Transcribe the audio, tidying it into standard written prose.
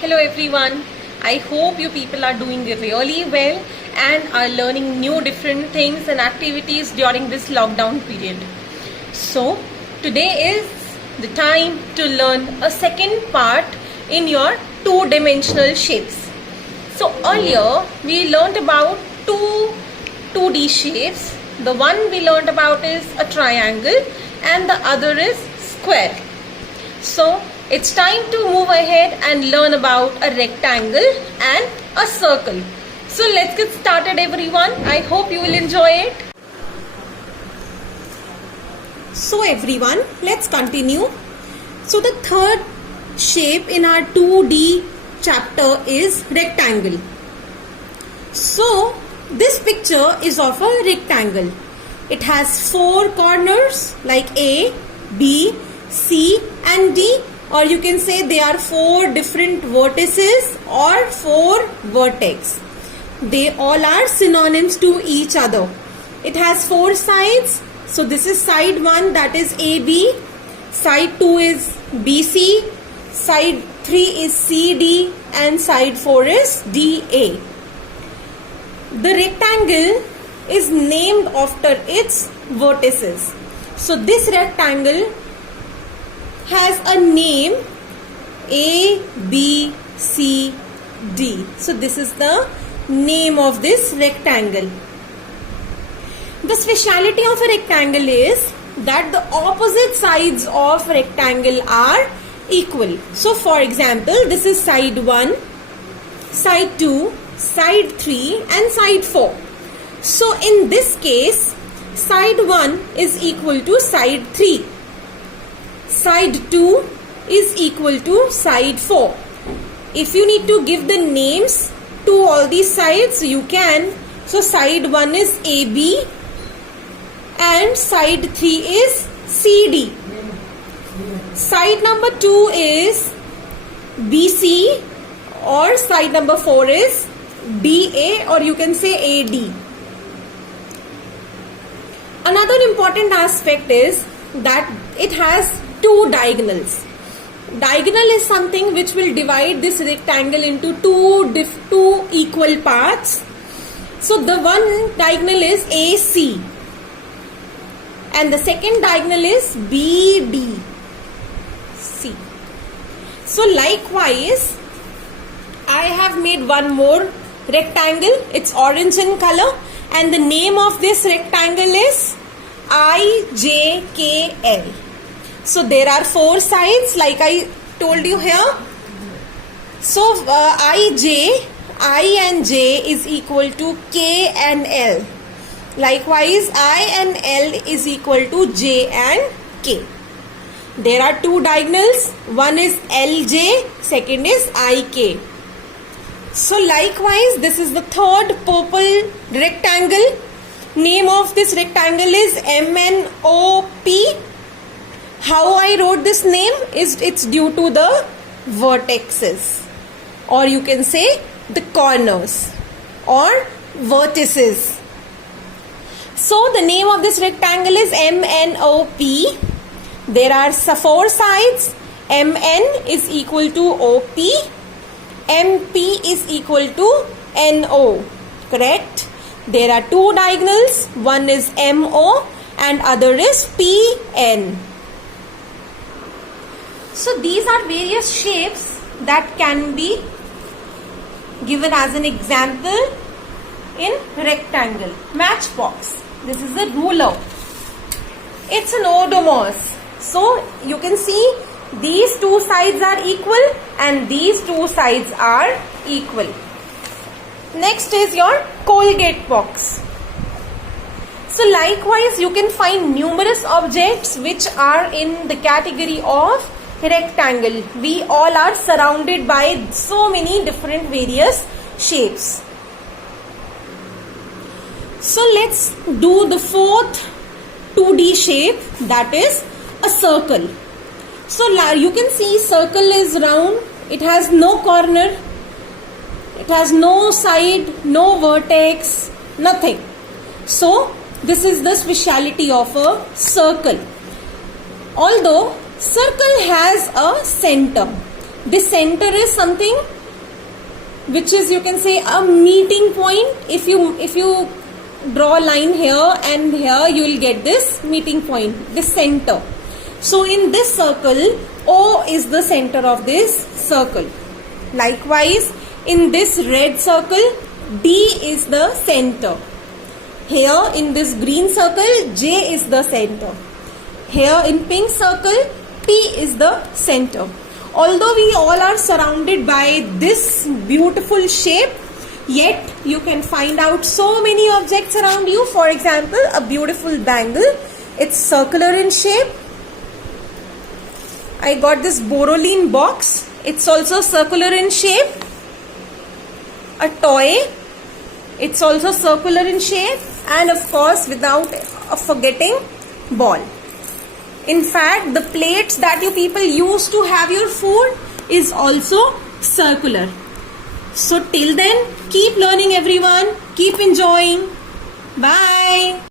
Hello everyone. I hope you people are doing really well and are learning new different things and activities during this lockdown period. So today is the time to learn a second part in your two-dimensional shapes. So earlier we learned about two 2D shapes. The one we learned about is a triangle and the other is square. So it's time to move ahead and learn about a rectangle and a circle. So let's get started everyone. I hope you will enjoy it. So everyone, let's continue. So the third shape in our 2D chapter is rectangle. So this picture is of a rectangle. It has four corners like A, B, C and D, or you can say they are four different vertices or four vertex. They all are synonyms to each other. It has four sides. So this is side 1, that is AB, side 2 is BC, side 3 is CD and side 4 is DA. The rectangle is named after its vertices. So this rectangle has a name A, B, C, D. So this is the name of this rectangle. The speciality of a rectangle is that the opposite sides of rectangle are equal. So for example, this is side 1, side 2, side 3 and side 4. So in this case, side 1 is equal to side 3. Side 2 is equal to side 4. If you need to give the names to all these sides, you can. So side 1 is AB and side 3 is CD. Side number 2 is BC or side number 4 is DA or you can say AD. Another important aspect is that it has two diagonals. Diagonal is something which will divide this rectangle into two equal parts. So the one diagonal is AC and the second diagonal is BDC. So likewise, I have made one more rectangle. It's orange in color and the name of this rectangle is IJKL. So there are four sides like I told you here. So I and J is equal to K and L. Likewise, I and L is equal to J and K. There are two diagonals. One is LJ, second is IK. So likewise, this is the third purple rectangle. Name of this rectangle is MNOP. How I wrote this name is it's due to the vertexes or you can say the corners or vertices. So the name of this rectangle is MNOP. There are four sides. MN is equal to OP. MP is equal to NO. Correct? There are two diagonals. One is MO and other is PN. So these are various shapes that can be given as an example in rectangle. Matchbox. This is a ruler. It's an odomos. So you can see these two sides are equal and these two sides are equal. Next is your Colgate box. So likewise, you can find numerous objects which are in the category of rectangle. We all are surrounded by so many different various shapes. So let's do the fourth 2D shape, that is a circle. So you can see circle is round. It has no corner. It has no side, no vertex, nothing. So this is the speciality of a circle. Although circle has a center, This center is something which is, you can say, a meeting point. If you draw a line here and here, you will get this meeting point, this center. So in this circle, O is the center of this circle. Likewise, in this red circle, D is the center. Here in this green circle, J is the center. Here in pink circle, P is the center. Although we all are surrounded by this beautiful shape, yet you can find out so many objects around you. For example, a beautiful bangle. It's circular in shape. I got this Boroline box. It's also circular in shape. A toy. It's also circular in shape. And of course, without forgetting, ball. In fact, the plates that you people use to have your food is also circular. So till then, keep learning everyone. Keep enjoying. Bye.